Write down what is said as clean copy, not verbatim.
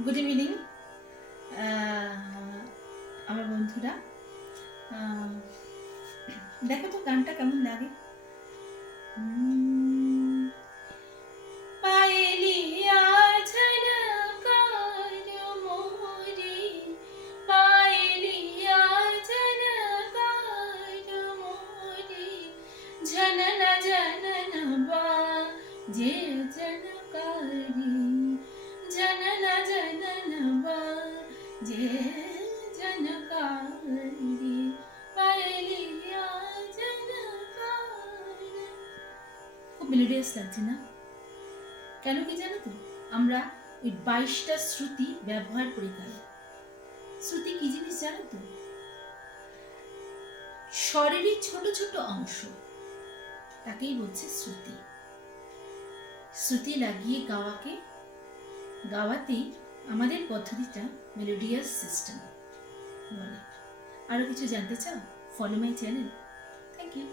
Good evening আমার বন্ধুরা। দেখো তো গানটা কেমন লাগে। পায়েলিয়া ঝনকার মোরে, পায়েলিয়া ঝনকার মোরে, ঝনন ঝনন বাজে ঝনকারি, ঝনন ঝনন বাজে ঝনকারি, পায়েলিয়া ঝনকার। খুব মেলোডিয়াস লাগছে না? কেন কি জানো তো, আমরা ওই 22টা শ্রুতি ব্যবহার করে গাই। শ্রুতি কি জিনিস জানো তো? স্বরেরই ছোট ছোট অংশ, তাকেই বলছে শ্রুতি। শ্রুতি লাগিয়ে গাওয়াতেই আমাদের পদ্ধতিটা মেলোডিয়াস সিস্টেম বলে। আরো কিছু জানতে চাও? Follow my channel. Thank you.